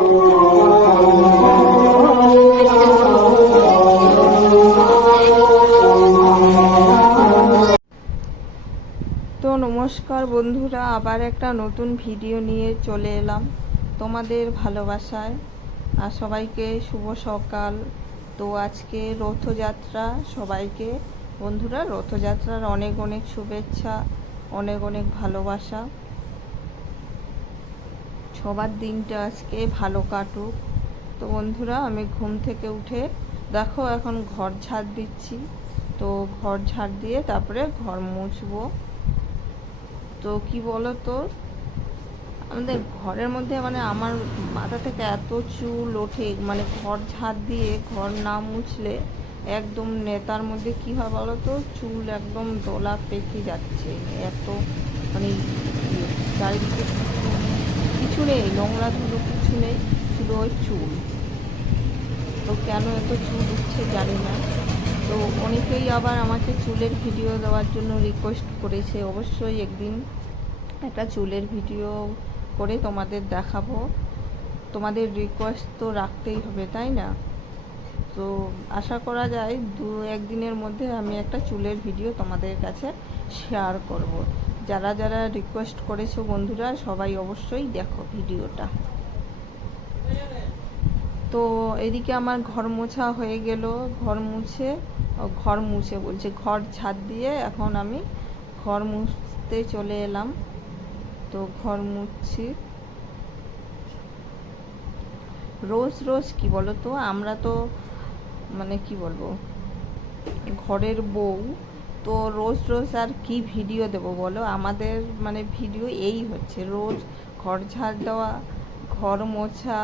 তো নমস্কার বন্ধুরা, আবার একটা নতুন ভিডিও নিয়ে চলে এলাম তোমাদের ভালোবাসায়। আর সবাইকে শুভ সকাল। তো আজকে রথযাত্রা, সবাইকে। বন্ধুরা, রথযাত্রার অনেক অনেক শুভেচ্ছা, অনেক অনেক ভালোবাসা। সবার দিনটা আজকে ভালো কাটুক। তো বন্ধুরা আমি ঘুম থেকে উঠে দেখো এখন ঘর ঝাড় দিচ্ছি। তো ঘর ঝাড় দিয়ে তারপরে ঘর মুছবো। তো কি বলো তো আমাদের ঘরের মধ্যে মানে আমার মাথা থেকে এত চুল ওঠে মানে ঘর ঝাড় দিয়ে ঘর না মুছলে একদম নেতার মধ্যে কি হয় বলো তো চুল একদম দোলা পেকে যাচ্ছে। এত মানে ইয়ে, চারিদিকে কিছু নেই নোংরা ধুলো কিছু নেই, শুধু ওই চুল। তো কেন এত চুল উঠছে জানি না। তো অনেকেই আবার আমাকে চুলের ভিডিও দেওয়ার জন্য রিকোয়েস্ট করেছে। অবশ্যই একদিন একটা চুলের ভিডিও করে তোমাদের দেখাবো। তোমাদের রিকোয়েস্ট তো রাখতেই হবে, তাই না? তো আশা করা যায় দু একদিনের মধ্যে আমি একটা চুলের ভিডিও তোমাদের কাছে শেয়ার করব। যারা যারা রিকোয়েস্ট করেছ বন্ধুরা, সবাই অবশ্যই দেখো ভিডিওটা। তো এদিকে আমার ঘর মোছা হয়ে গেল। ঘর মুছে ঘর মুছে বলছে, ঘর ছাদ দিয়ে এখন আমি ঘর মুছতে চলে এলাম। তো ঘর মুছছি রোজ রোজ কি বলো তো আমরা তো মানে কি বলব? ঘরের বউ তো রোজ রোজ আর কি ভিডিও দেব বলো? আমাদের মানে ভিডিও এই হচ্ছে। রোজ ঘর ঝাড় দেওয়া, ঘর মোছা,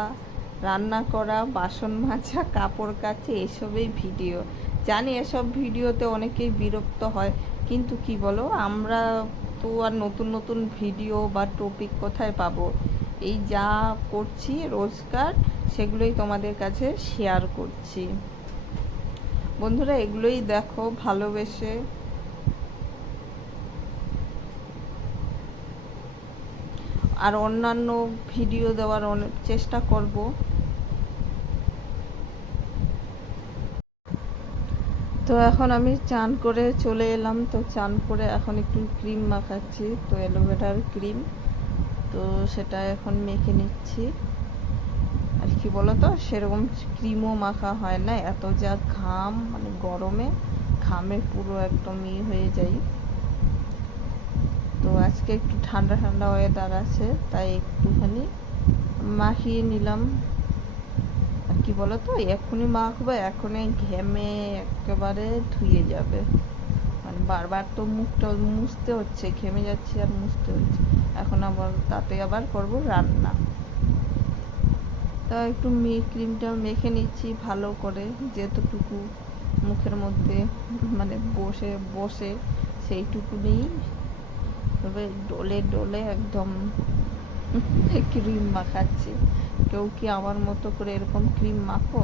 রান্না করা, বাসন মাজা, কাপড় কাচে, এসবেই ভিডিও। জানি এসব ভিডিওতে অনেকেই বিরক্ত হয়, কিন্তু কি বলো? আমরা তো আর নতুন নতুন ভিডিও বা টপিক কোথায় পাবো? এই যা করছি রোজকার, সেগুলোই তোমাদের কাছে শেয়ার করছি। বন্ধুরা, এগুলোই দেখো ভালোবেসে। আর অন্যান্য ভিডিও দেওয়ার অনেক চেষ্টা করব। তো এখন আমি চান করে চলে এলাম। তো চান করে এখন একটু ক্রিম মাখাচ্ছি। তো অ্যালোভেরার ক্রিম। তো সেটা এখন মেখে নিচ্ছি। আর কি বলতো, সেরকম ক্রিমও মাখা হয় না। এত যা ঘাম মানে গরমে ঘামে পুরো একদম ই হয়ে তো আজকে একটু ঠান্ডা ঠান্ডা ওয়েদার আছে, তাই একটুখানি মাখিয়ে নিলাম। আর কি বলো তো এক্ষুনি মাখবো, এখনই ঘেমে একেবারে ধুয়ে যাবে। মানে বারবার তো মুখটা মুছতে হচ্ছে, ঘেমে যাচ্ছে আর মুছতে হচ্ছে। এখন আবার তাতে আবার করব রান্না। তা একটু ক্রিমটা মেখে নিচ্ছি ভালো করে, যেতটুকু মুখের মধ্যে মানে বসে বসে সেইটুকুনি তবে ডলে ডলে একদম ক্রিম মাখাচ্ছি। কেউ কি আমার মতো করে এরকম ক্রিম মাখো?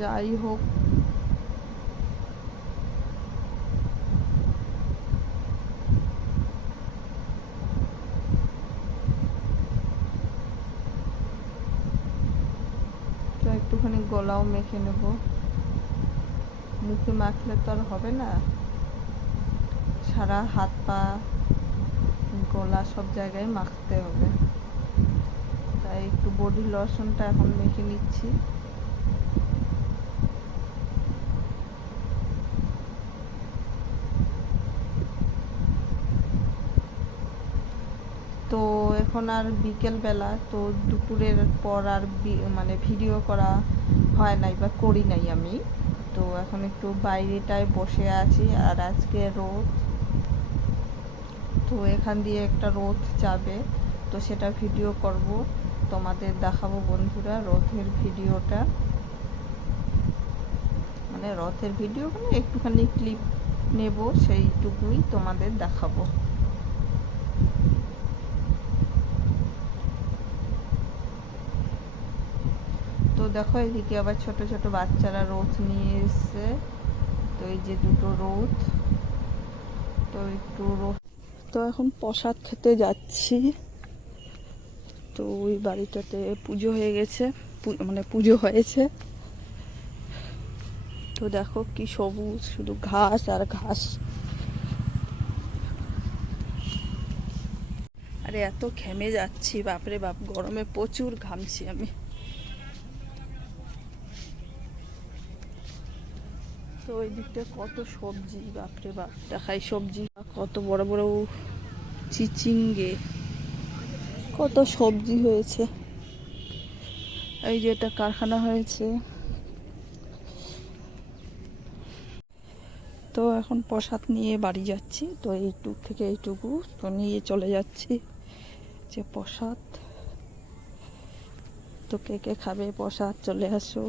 যাই হোক। একটুখানি গলাও মেখে নেব। মুখে মাখলে তো আর হবে না। সারা হাত পা, গলা সব জায়গায় মাখতে হবে। তাই একটু বডি লশনটা এখন মেখে নিচ্ছি। তো এখন আর বিকেলবেলা তো দুপুরের পর আর মানে ভিডিও করা হয় নাই বা করি নাই আমি। তো এখন একটু বাইরেটায় বসে আছি আর আজকে রোদ। তো এখান দিয়ে একটা রোদ যাবে, তো সেটা ভিডিও করব। তোমাদের দেখাবো বন্ধুরা রথের ভিডিওটা। মানে রথের ভিডিও মানে একটুখানি ক্লিপ নেব, সেইটুকুই তোমাদের দেখাবো তো দেখো, এদিকে আবার ছোট ছোট বাচ্চারা রোদ নিয়ে এসছে। তো এই যে দুটো রোদ, তো একটু রোদ। তো এখন প্রসাদ খেতে যাচ্ছি। তো ওই বাড়িটাতে পুজো হয়ে গেছে মানে পুজো হয়েছে। তো দেখো কি সবুজ, শুধু ঘাস আর ঘাস। আরে এত ঘেমে যাচ্ছি, বাপরে বাপ, গরমে প্রচুর ঘামছি আমি। তো ওই দিকটা কত সবজি, বাপরে বাপ। দেখাই সবজি। কত বড় বড় চিচিঙ্গে। কত সবজি হয়েছে। এই যে এটা কারখানা হয়েছে। তো এখন প্রসাদ নিয়ে বাড়ি যাচ্ছি। তো এইটুক থেকে এইটুকু তো নিয়ে চলে যাচ্ছি যে প্রসাদ। তো কে কে খাবে প্রসাদ? চলে আসো।